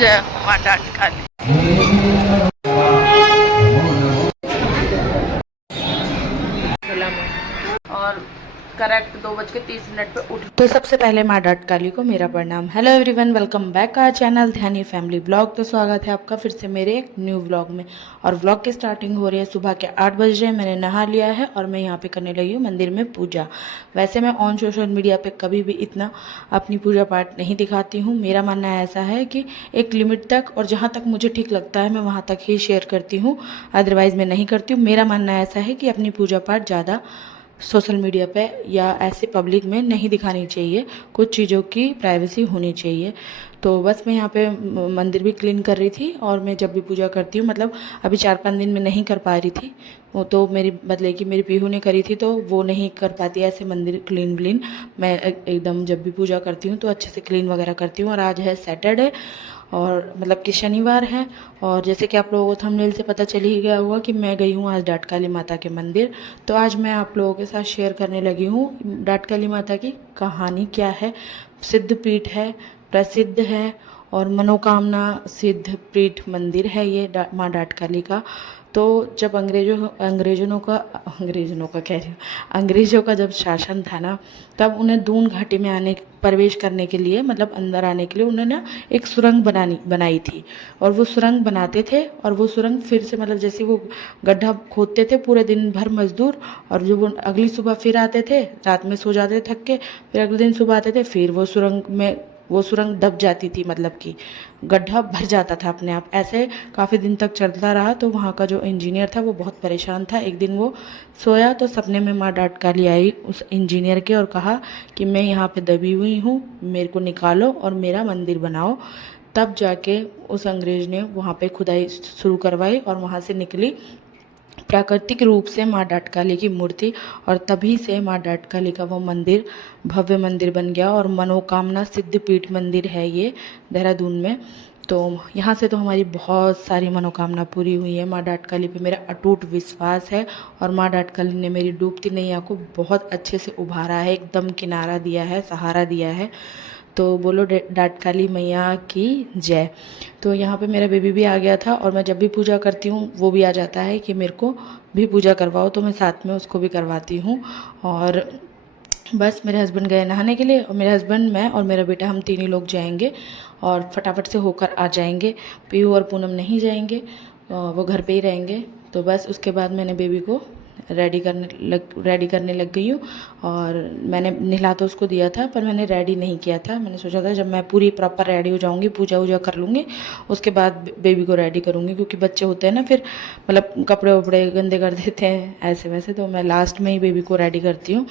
जय माँ डाट काली। और करेक्ट 2:30 पे उठ। तो सबसे पहले माँ डाट काली को मेरा प्रणाम। Hello everyone, welcome back our channel Dhyani family blog. तो स्वागत है आपका फिर से मेरे एक न्यू व्लॉग में। और व्लॉग की स्टार्टिंग हो रही है सुबह के 8 बज रहे हैं। मैंने नहा लिया है और मैं यहाँ पे करने लगी हूँ मंदिर में पूजा। वैसे मैं ऑन सोशल मीडिया पे कभी भी इतना अपनी पूजा पाठ नहीं दिखाती हूँ। मेरा मानना ऐसा है कि एक लिमिट तक और जहाँ तक मुझे ठीक लगता है मैं वहाँ तक ही शेयर करती हूँ, अदरवाइज़ मैं नहीं करती हूँ। मेरा मानना ऐसा है कि अपनी पूजा पाठ ज़्यादा सोशल मीडिया पे या ऐसे पब्लिक में नहीं दिखानी चाहिए। कुछ चीज़ों की प्राइवेसी होनी चाहिए। तो बस मैं यहाँ पे मंदिर भी क्लीन कर रही थी। और मैं जब भी पूजा करती हूँ, मतलब अभी 4-5 दिन में नहीं कर पा रही थी, वो तो मेरी मतलब कि मेरी पीहू ने करी थी, तो वो नहीं कर पाती ऐसे मंदिर क्लीन व्लीन। मैं एकदम जब भी पूजा करती हूँ तो अच्छे से क्लीन वगैरह करती हूँ। और आज है सैटरडे, और मतलब कि शनिवार है। और जैसे कि आप लोगों को थंबनेल से पता चल ही गया होगा कि मैं गई हूँ आज डाट काली माता के मंदिर। तो आज मैं आप लोगों के साथ शेयर करने लगी हूँ डाट काली माता की कहानी क्या है। सिद्ध पीठ है, प्रसिद्ध है और मनोकामना सिद्ध पीठ मंदिर है ये माँ डाट काली का। तो जब अंग्रेज़ों का जब शासन था ना, तब उन्हें दून घाटी में प्रवेश करने के लिए, मतलब अंदर आने के लिए उन्होंने ना एक सुरंग बनाई थी। और वो सुरंग बनाते थे और वो सुरंग फिर से, मतलब जैसे वो गड्ढा खोदते थे पूरे दिन भर मजदूर, और जो वो अगली सुबह फिर आते थे, रात में सो जाते थे थक के, फिर अगले दिन सुबह आते थे, फिर वो सुरंग दब जाती थी, मतलब कि गड्ढा भर जाता था अपने आप। ऐसे काफ़ी दिन तक चलता रहा। तो वहाँ का जो इंजीनियर था वो बहुत परेशान था। एक दिन वो सोया तो सपने में माँ डाट काली आई उस इंजीनियर के और कहा कि मैं यहाँ पे दबी हुई हूँ, मेरे को निकालो और मेरा मंदिर बनाओ। तब जाके उस अंग्रेज ने वहाँ पे खुदाई शुरू करवाई और वहाँ से निकली प्राकृतिक रूप से माँ डाट काली की मूर्ति। और तभी से माँ डाट काली का वो मंदिर भव्य मंदिर बन गया। और मनोकामना सिद्धपीठ मंदिर है ये देहरादून में। तो यहाँ से तो हमारी बहुत सारी मनोकामना पूरी हुई है। माँ डाट काली पे मेरा अटूट विश्वास है। और माँ डाट काली ने मेरी डूबती नैया को बहुत अच्छे से उभारा है, एकदम किनारा दिया है, सहारा दिया है। तो बोलो डाट काली मैया की जय। तो यहाँ पे मेरा बेबी भी आ गया था। और मैं जब भी पूजा करती हूँ वो भी आ जाता है कि मेरे को भी पूजा करवाओ, तो मैं साथ में उसको भी करवाती हूँ। और बस मेरे हस्बैंड गए नहाने के लिए, और मेरे हस्बैंड, मैं और मेरा बेटा, हम 3 ही लोग जाएंगे और फटाफट से होकर आ जाएंगे। पीहू और पूनम नहीं जाएंगे, वो घर पे ही रहेंगे। तो बस उसके बाद मैंने बेबी को रेडी करने लग गई हूँ। और मैंने नहला तो उसको दिया था, पर मैंने रेडी नहीं किया था। मैंने सोचा था जब मैं पूरी प्रॉपर रेडी हो जाऊँगी, पूजा वूजा कर लूँगी, उसके बाद बेबी को रेडी करूँगी। क्योंकि बच्चे होते हैं ना, फिर मतलब कपड़े वपड़े गंदे कर देते हैं ऐसे वैसे, तो मैं लास्ट में ही बेबी को रेडी करती हूँ।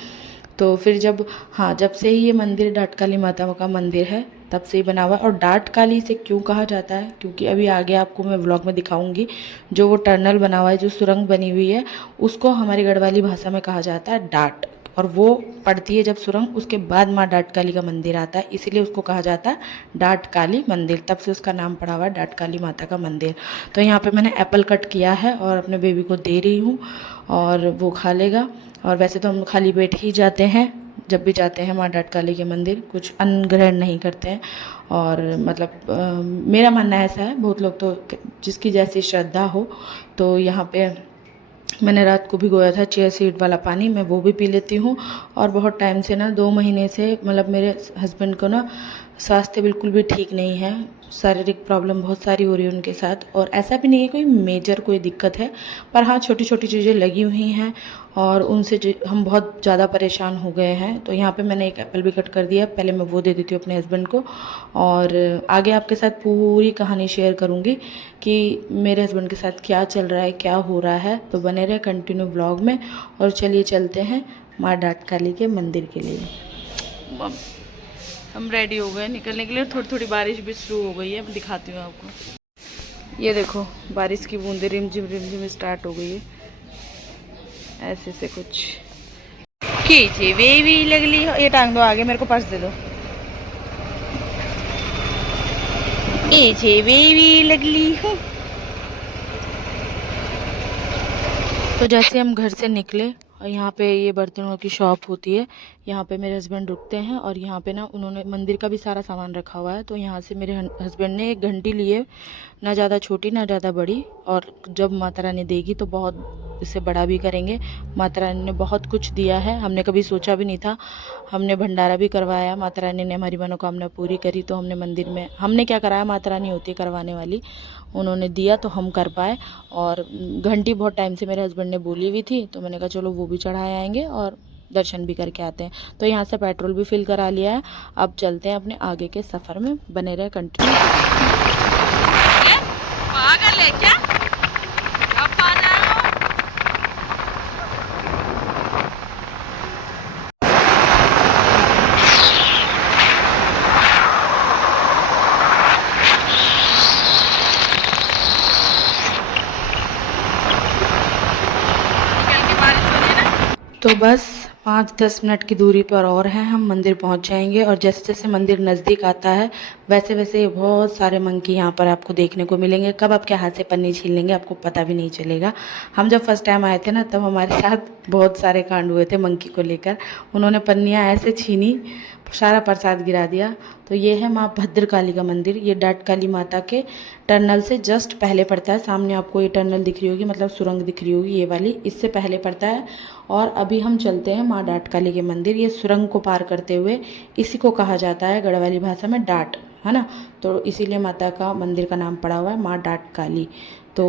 तो फिर जब से ही ये मंदिर डाट काली माता का मंदिर है, तब से ही बना हुआ है। और डाट काली से क्यों कहा जाता है, क्योंकि अभी आगे आपको मैं व्लॉग में दिखाऊंगी, जो वो टनल बना हुआ है, जो सुरंग बनी हुई है, उसको हमारी गढ़वाली भाषा में कहा जाता है डाट। और वो पड़ती है जब सुरंग, उसके बाद माँ डाट काली का मंदिर आता है, इसीलिए उसको कहा जाता है डाट काली मंदिर। तब से उसका नाम पड़ा हुआ है डाट काली माता का मंदिर। तो यहाँ पे मैंने एप्पल कट किया है और अपने बेबी को दे रही हूँ, और वो खा लेगा। और वैसे तो हम खाली पेट ही जाते हैं जब भी जाते हैं माँ डाट काली के मंदिर, कुछ अन्न ग्रहण नहीं करते हैं। और मतलब मेरा मानना ऐसा है, बहुत लोग तो जिसकी जैसी श्रद्धा हो। तो यहाँ पे मैंने रात को भिगोया था चिया सीड वाला पानी, मैं वो भी पी लेती हूँ। और बहुत टाइम से ना, 2 महीने से, मतलब मेरे हस्बैंड को ना स्वास्थ्य बिल्कुल भी ठीक नहीं है। शारीरिक प्रॉब्लम बहुत सारी हो रही है उनके साथ। और ऐसा भी नहीं है कोई मेजर कोई दिक्कत है, पर हाँ छोटी छोटी चीज़ें लगी हुई हैं और उनसे हम बहुत ज़्यादा परेशान हो गए हैं। तो यहाँ पे मैंने एक एप्पल भी कट कर दिया, पहले मैं वो दे देती हूँ अपने हस्बैंड को। और आगे आपके साथ पूरी कहानी शेयर करूँगी कि मेरे हस्बैंड के साथ क्या चल रहा है, क्या हो रहा है। तो बने रहे कंटिन्यू ब्लॉग में। और चलिए चलते हैं माँ डाट काली के मंदिर के लिए। हम रेडी हो गए निकलने के लिए। थोड़ी थोड़ी बारिश भी शुरू हो गई है, मैं दिखाती हूँ आपको। ये देखो बारिश की बूंदें रिमझिम स्टार्ट हो गई है, ऐसे से कुछ। खींची बेबी लगली हो, ये टांग दो आगे, मेरे को पर्स दे दो। बेबी लगली हो। तो जैसे हम घर से निकले और यहाँ पे ये बर्तनों की शॉप होती है। यहाँ पे मेरे हस्बैंड रुकते हैं और यहाँ पे ना उन्होंने मंदिर का भी सारा सामान रखा हुआ है। तो यहाँ से मेरे हस्बैंड ने एक घंटी ली है, ना ज़्यादा छोटी ना ज़्यादा बड़ी, और जब माता रानी देगी तो बहुत इससे बड़ा भी करेंगे। माता रानी ने बहुत कुछ दिया है, हमने कभी सोचा भी नहीं था। हमने भंडारा भी करवाया, माता रानी ने हमारी मनोकामना पूरी करी। तो हमने मंदिर में हमने क्या कराया, माता रानी होती है करवाने वाली, उन्होंने दिया तो हम कर पाए। और घंटी बहुत टाइम से मेरे हस्बैंड ने बोली हुई थी, तो मैंने कहा चलो वो भी चढ़ाए आएंगे और दर्शन भी करके आते हैं। तो यहाँ से पेट्रोल भी फिल करा लिया है। अब चलते हैं अपने आगे के सफ़र में, बने रहे कंटिन्यू। पागल है क्या? अब आ जाओ। तो बस 5-10 मिनट की दूरी पर और हैं, हम मंदिर पहुंच जाएंगे। और जैसे जैसे मंदिर नज़दीक आता है वैसे वैसे बहुत सारे मंकी यहाँ पर आपको देखने को मिलेंगे। कब आपके हाथ से पन्नी छीन लेंगे आपको पता भी नहीं चलेगा। हम जब फर्स्ट टाइम आए थे ना, तब हमारे साथ बहुत सारे कांड हुए थे मंकी को लेकर। उन्होंने पन्नियाँ ऐसे छीनी, सारा प्रसाद गिरा दिया। तो ये है माँ भद्रकाली का मंदिर। ये डाट काली माता के टनल से जस्ट पहले पड़ता है। सामने आपको ये टनल दिख रही होगी, मतलब सुरंग दिख रही होगी, ये वाली इससे पहले पड़ता है। और अभी हम चलते हैं माँ डाट काली के मंदिर। ये सुरंग को पार करते हुए, इसी को कहा जाता है गढ़वाली भाषा में डाट, है ना। तो इसीलिए माता का मंदिर का नाम पड़ा हुआ है माँ डाट काली। तो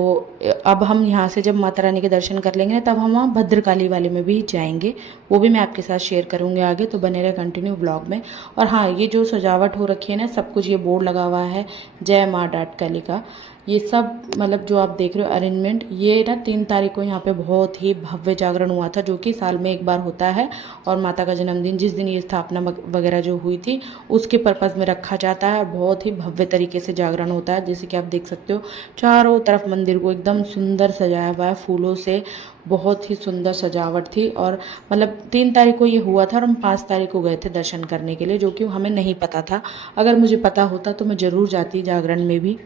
अब हम यहाँ से जब माता रानी के दर्शन कर लेंगे ना, तब हम वहाँ भद्रकाली वाले में भी जाएंगे। वो भी मैं आपके साथ शेयर करूँगी आगे, तो बने रहे कंटिन्यू ब्लॉग में। और हाँ, ये जो सजावट हो रखी है ना, सब कुछ ये बोर्ड लगा हुआ है जय माँ डाट काली का। ये सब मतलब जो आप देख रहे हो अरेंजमेंट, ये ना 3 तारीख को यहाँ पे बहुत ही भव्य जागरण हुआ था, जो कि साल में एक बार होता है। और माता का जन्मदिन जिस दिन ये स्थापना वगैरह जो हुई थी उसके पर्पज़ में रखा जाता है। बहुत ही भव्य तरीके से जागरण होता है। जैसे कि आप देख सकते हो चारों तरफ मंदिर को एकदम सुंदर सजाया हुआ है फूलों से, बहुत ही सुंदर सजावट थी। और मतलब 3 तारीख को ये हुआ था और हम 5 तारीख को गए थे दर्शन करने के लिए, जो कि हमें नहीं पता था। अगर मुझे पता होता तो मैं ज़रूर जाती जागरण में भी।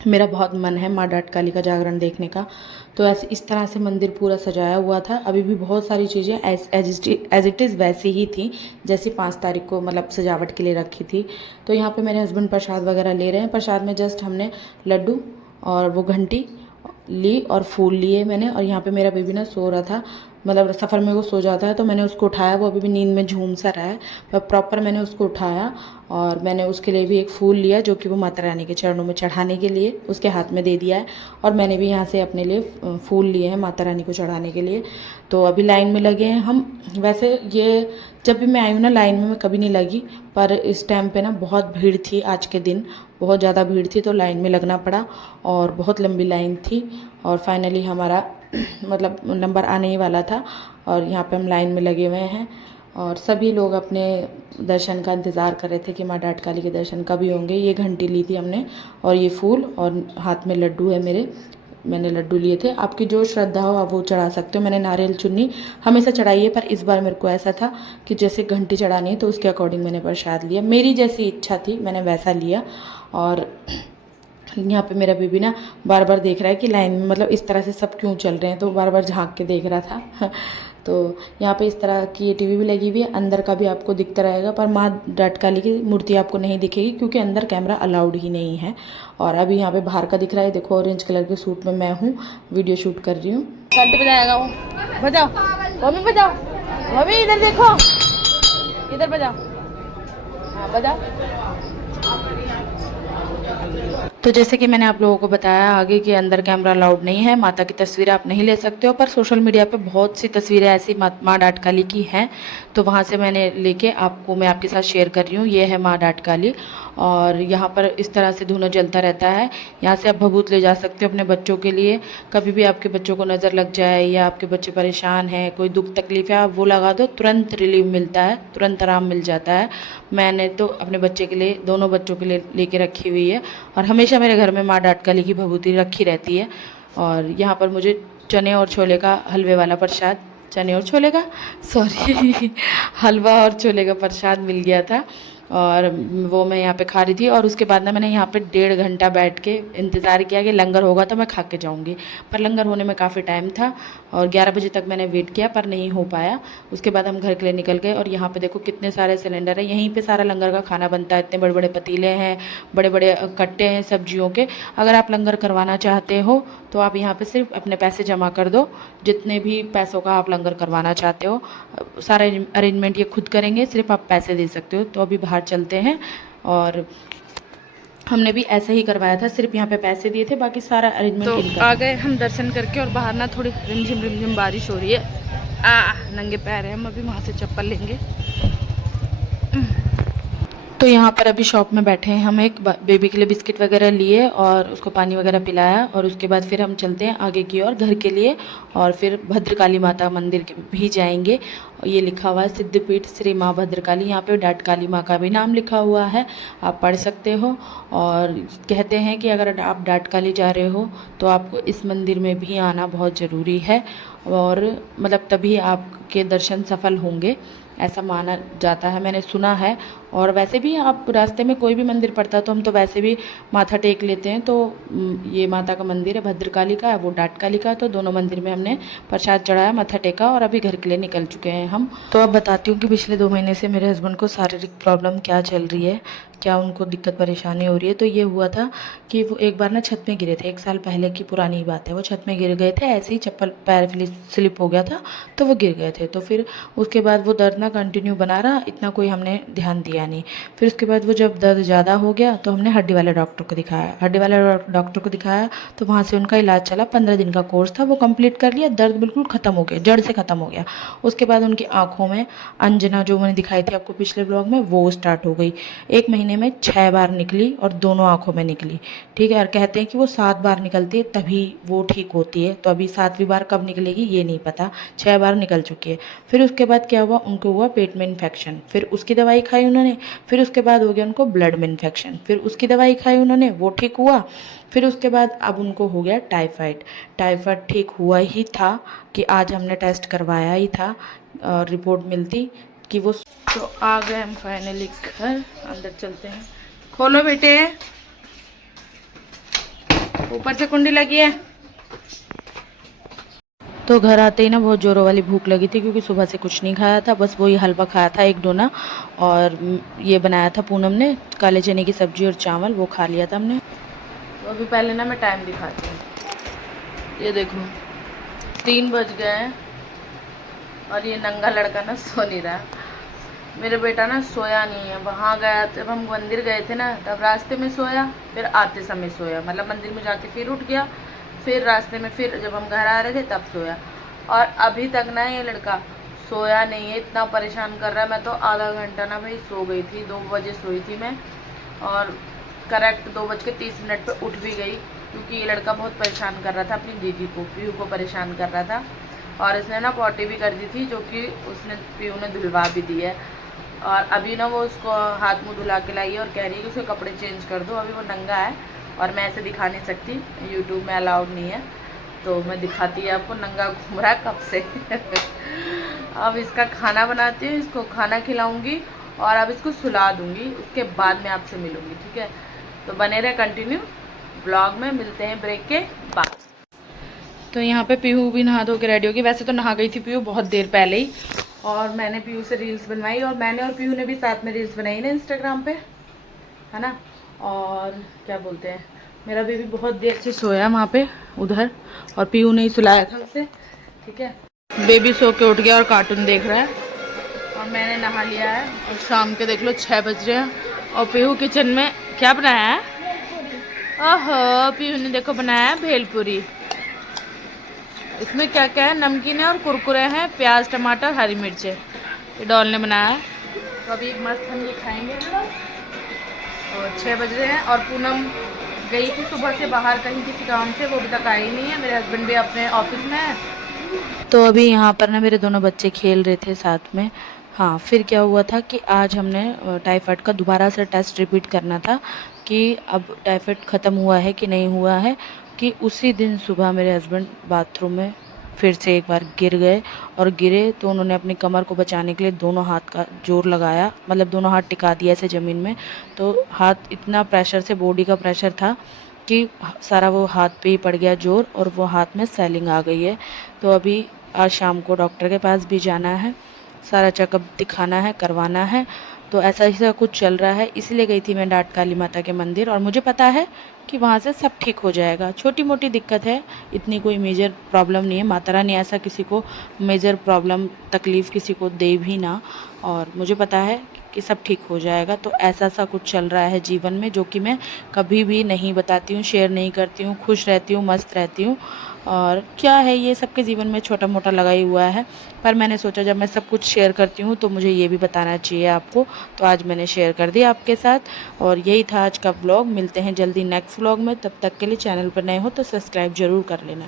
मेरा बहुत मन है माँ डाट काली का जागरण देखने का। तो ऐसे इस तरह से मंदिर पूरा सजाया हुआ था। अभी भी बहुत सारी चीज़ें एज इट इज़ वैसी ही थी जैसी 5 तारीख को मतलब सजावट के लिए रखी थी। तो यहाँ पे मेरे हस्बैंड प्रसाद वगैरह ले रहे हैं। प्रसाद में जस्ट हमने लड्डू और वो घंटी ली और फूल लिए मैंने। और यहाँ पे मेरा बेबी ना सो रहा था, मतलब सफ़र में वो सो जाता है, तो मैंने उसको उठाया। वो अभी भी नींद में झूम सा रहा है, पर प्रॉपर मैंने उसको उठाया और मैंने उसके लिए भी एक फूल लिया, जो कि वो माता रानी के चरणों में चढ़ाने के लिए उसके हाथ में दे दिया है। और मैंने भी यहाँ से अपने लिए फूल लिए हैं माता रानी को चढ़ाने के लिए। तो अभी लाइन में लगे हैं हम। वैसे ये जब भी मैं आई हूँ ना, लाइन में मैं कभी नहीं लगी, पर इस टाइम पे ना बहुत भीड़ थी। आज के दिन बहुत ज़्यादा भीड़ थी, तो लाइन में लगना पड़ा और बहुत लंबी लाइन थी। और फाइनली हमारा मतलब नंबर आने ही वाला था और यहाँ पे हम लाइन में लगे हुए हैं। और सभी लोग अपने दर्शन का इंतज़ार कर रहे थे कि माँ डाट काली के दर्शन कभी होंगे। ये घंटी ली थी हमने और ये फूल, और हाथ में लड्डू है मेरे, मैंने लड्डू लिए थे। आपकी जो श्रद्धा हो आप वो चढ़ा सकते हो। मैंने नारियल चुन्नी हमेशा चढ़ाई है, पर इस बार मेरे को ऐसा था कि जैसे घंटी चढ़ानी है तो उसके अकॉर्डिंग मैंने प्रसाद लिया। मेरी जैसी इच्छा थी मैंने वैसा लिया। और यहाँ पे मेरा बेबी ना बार बार देख रहा है कि लाइन में मतलब इस तरह से सब क्यों चल रहे हैं, तो बार बार झांक के देख रहा था। तो यहाँ पे इस तरह की टीवी भी लगी हुई है, अंदर का भी आपको दिखता रहेगा, पर माँ डाट काली की मूर्ति आपको नहीं दिखेगी क्योंकि अंदर कैमरा अलाउड ही नहीं है। और अभी यहाँ पे बाहर का दिख रहा है, देखो ऑरेंज कलर के सूट में मैं हूँ, वीडियो शूट कर रही हूँ। घंटी बजाएगा वो, बजाओ मम्मी, बजाओ मम्मी, इधर देखो, इधर बजाओ, हाँ बजाओ। तो जैसे कि मैंने आप लोगों को बताया आगे कि अंदर कैमरा अलाउड नहीं है, माता की तस्वीर आप नहीं ले सकते हो, पर सोशल मीडिया पे बहुत सी तस्वीरें ऐसी माँ डाट काली की हैं, तो वहाँ से मैंने लेके मैं आपके साथ शेयर कर रही हूँ। ये है माँ डाट काली और यहाँ पर इस तरह से धुआं जलता रहता है। यहाँ से आप भभूत ले जा सकते हो अपने बच्चों के लिए। कभी भी आपके बच्चों को नज़र लग जाए या आपके बच्चे परेशान हैं, कोई दुख तकलीफ है, आप वो लगा दो, तुरंत रिलीफ मिलता है, तुरंत आराम मिल जाता है। मैंने तो अपने बच्चे के लिए, दोनों बच्चों के लिए लेके रखी हुई है और हमेशा मेरे घर में माँ डाट काली की भभूति रखी रहती है। और यहाँ पर मुझे चने और छोले का हलवे वाला प्रसाद, चने और छोले का सॉरी हलवा और छोले का प्रसाद मिल गया था। और वो मैं यहाँ पे खा रही थी। और उसके बाद ना मैंने यहाँ पे 1.5 घंटा बैठ के इंतज़ार किया कि लंगर होगा तो मैं खा के जाऊँगी, पर लंगर होने में काफ़ी टाइम था और 11 बजे तक मैंने वेट किया पर नहीं हो पाया। उसके बाद हम घर के लिए निकल गए और यहाँ पे देखो कितने सारे सिलेंडर हैं, यहीं पे सारा लंगर का खाना बनता है। इतने बड़े बड़े पतीले हैं, बड़े बड़े कट्टे हैं सब्जियों के। अगर आप लंगर करवाना चाहते हो तो आप यहाँ पे सिर्फ अपने पैसे जमा कर दो, जितने भी पैसों का आप लंगर करवाना चाहते हो। सारा अरेंजमेंट ये खुद करेंगे, सिर्फ आप पैसे दे सकते हो। तो अभी बाहर चलते हैं और हमने भी ऐसे ही करवाया था, सिर्फ यहाँ पे पैसे दिए थे, बाकी सारा अरेंजमेंट तो आ गए हम दर्शन करके। और बाहर ना थोड़ी रिमझिम बारिश हो रही है। नंगे पैर हैं हम, अभी वहाँ से चप्पल लेंगे। तो यहाँ पर अभी शॉप में बैठे हैं हम, एक बेबी के लिए बिस्किट वगैरह लिए और उसको पानी वगैरह पिलाया। और उसके बाद फिर हम चलते हैं आगे की ओर घर के लिए और फिर भद्रकाली माता मंदिर भी जाएंगे। ये लिखा हुआ है सिद्धपीठ श्री माँ भद्रकाली, यहाँ पे डाट काली माँ का भी नाम लिखा हुआ है, आप पढ़ सकते हो। और कहते हैं कि अगर आप डाट काली जा रहे हो तो आपको इस मंदिर में भी आना बहुत ज़रूरी है और मतलब तभी आपके दर्शन सफल होंगे, ऐसा माना जाता है, मैंने सुना है। और वैसे भी आप रास्ते में कोई भी मंदिर पड़ता है तो हम तो वैसे भी माथा टेक लेते हैं। तो ये माता का मंदिर है, भद्रकाली का है, वो डाट काली का है। तो दोनों मंदिर में हमने प्रसाद चढ़ाया, माथा टेका और अभी घर के लिए निकल चुके हैं हम। तो अब बताती हूँ कि पिछले 2 महीने से मेरे हस्बैंड को शारीरिक प्रॉब्लम क्या चल रही है, क्या उनको दिक्कत परेशानी हो रही है। तो ये हुआ था कि वो एक बार ना छत में गिरे थे, 1 साल पहले की पुरानी बात है। वो छत में गिर गए थे, ऐसे ही चप्पल पैर स्लिप हो गया था तो वो गिर गए थे। तो फिर उसके बाद वो दर्द ना कंटिन्यू बना रहा, इतना कोई हमने ध्यान दिया नहीं। फिर उसके बाद वो जब दर्द ज़्यादा हो गया तो हमने हड्डी वाले डॉक्टर को दिखाया। हड्डी वाले डॉक्टर को दिखाया तो वहाँ से उनका इलाज चला, 15 दिन का कोर्स था, वो कंप्लीट कर लिया, दर्द बिल्कुल ख़त्म हो गया, जड़ से ख़त्म हो गया। उसके बाद उनकी आँखों में अंजना जो मैंने दिखाई थी आपको पिछले ब्लॉग में, वो स्टार्ट हो गई। 1 महीने में 6 बार निकली और दोनों आँखों में निकली, ठीक है। और कहते हैं कि वो 7 बार निकलती है तभी वो ठीक होती है। तो अभी 7वीं बार कब निकलेगी ये नहीं पता, 6 बार निकल चुकी है। फिर उसके बाद क्या हुआ, उनको हुआ पेट में इन्फेक्शन, फिर उसकी दवाई खाई उन्होंने। फिर उसके बाद हो गया उनको ब्लड में इन्फेक्शन, फिर उसकी दवाई खाई उन्होंने, वो ठीक हुआ। फिर उसके बाद अब उनको हो गया टाइफाइड। टाइफाइड ठीक हुआ ही था कि आज हमने टेस्ट करवाया ही था और रिपोर्ट मिलती कि वो। तो आ गए हम फाइनली घर, अंदर चलते हैं। खोलो बेटे, ऊपर से कुंडी लगी है। तो घर आते ही ना बहुत ज़ोरों वाली भूख लगी थी क्योंकि सुबह से कुछ नहीं खाया था, बस वही हलवा खाया था 1 डोना। और ये बनाया था पूनम ने, काले चने की सब्ज़ी और चावल, वो खा लिया था हमने। तो अभी पहले ना मैं टाइम दिखाती हूँ, ये देखो 3 बज गए हैं और ये नंगा लड़का ना सो नहीं रहा। मेरा बेटा ना सोया नहीं है, वहाँ गया, जब हम मंदिर गए थे ना तब रास्ते में सोया, फिर आते समय सोया, मतलब मंदिर में जाके फिर उठ गया, फिर रास्ते में, फिर जब हम घर आ रहे थे तब सोया। और अभी तक ना ये लड़का सोया नहीं है, इतना परेशान कर रहा है। मैं तो आधा घंटा ना भाई सो गई थी, 2 बजे सोई थी मैं और करेक्ट 2:30 पे उठ भी गई क्योंकि ये लड़का बहुत परेशान कर रहा था अपनी दीदी को, पीहू को परेशान कर रहा था। और इसने ना पॉटी भी कर दी थी जो कि उसने पीहू ने धुलवा भी दी है। और अभी ना वो उसको हाथ मुँह धुला के लाई है और कह रही है कि उसके कपड़े चेंज कर दो। अभी वो नंगा है और मैं ऐसे दिखा नहीं सकती, यूट्यूब में अलाउड नहीं है, तो मैं दिखाती है आपको, नंगा घूम रहा है कब से। अब इसका खाना बनाती हूँ, इसको खाना खिलाऊंगी और अब इसको सुला दूंगी, उसके बाद मैं आपसे मिलूंगी, ठीक है। तो बने रहे कंटिन्यू ब्लॉग में, मिलते हैं ब्रेक के बाद। तो यहाँ पे पीहू भी नहा धो के रेडी होगी, वैसे तो नहा गई थी पीहू बहुत देर पहले ही, और मैंने पीहू से रील्स बनवाई और मैंने और पीहू ने भी साथ में रील्स बनाई ना इंस्टाग्राम पे, है ना। और क्या बोलते हैं, मेरा बेबी बहुत देर से सोया वहाँ पे उधर और पीहू ने ही सुलाया था उसे, ठीक है। बेबी सो के उठ गया और कार्टून देख रहा है और मैंने नहा लिया है और शाम के देख लो 6 बज रहे हैं और पीहू किचन में क्या बनाया है। ओहो, पीहू ने देखो बनाया है भेलपुरी, इसमें क्या क्या है, नमकीन है और कुरकुरे हैं, प्याज टमाटर हरी मिर्चें, ये डॉल ने बनाया है। तो अभी मस्त हम ये खाएंगे और 6 बज रहे हैं। और पूनम गई थी सुबह से बाहर कहीं किसी काम से, वो अभी तक आई नहीं है, मेरे हस्बैंड भी अपने ऑफिस में है। तो अभी यहाँ पर ना मेरे दोनों बच्चे खेल रहे थे साथ में। हाँ, फिर क्या हुआ था कि आज हमने टाइफाइड का दोबारा से टेस्ट रिपीट करना था कि अब टाइफाइड ख़त्म हुआ है कि नहीं हुआ है। कि उसी दिन सुबह मेरे हस्बैंड बाथरूम में फिर से एक बार गिर गए और गिरे तो उन्होंने अपनी कमर को बचाने के लिए दोनों हाथ का जोर लगाया, मतलब दोनों हाथ टिका दिया ऐसे ज़मीन में। तो हाथ इतना प्रेशर से, बॉडी का प्रेशर था कि सारा वो हाथ पे ही पड़ गया जोर और वो हाथ में स्वेलिंग आ गई है। तो अभी आज शाम को डॉक्टर के पास भी जाना है, सारा चेकअप दिखाना है, करवाना है। तो ऐसा कुछ चल रहा है, इसलिए गई थी मैं डाट काली माता के मंदिर और मुझे पता है कि वहाँ से सब ठीक हो जाएगा। छोटी मोटी दिक्कत है, इतनी कोई मेजर प्रॉब्लम नहीं है। माता रानी ऐसा किसी को मेजर प्रॉब्लम तकलीफ़ किसी को दे भी ना, और मुझे पता है कि सब ठीक हो जाएगा। तो ऐसा कुछ चल रहा है जीवन में जो कि मैं कभी भी नहीं बताती हूँ, शेयर नहीं करती हूँ। खुश रहती हूँ, मस्त रहती हूँ। और क्या है, ये सबके जीवन में छोटा मोटा लगा ही हुआ है, पर मैंने सोचा जब मैं सब कुछ शेयर करती हूँ तो मुझे ये भी बताना चाहिए आपको। तो आज मैंने शेयर कर दिया आपके साथ, और यही था आज का व्लॉग। मिलते हैं जल्दी नेक्स्ट व्लॉग में, तब तक के लिए चैनल पर नए हो तो सब्सक्राइब ज़रूर कर लेना।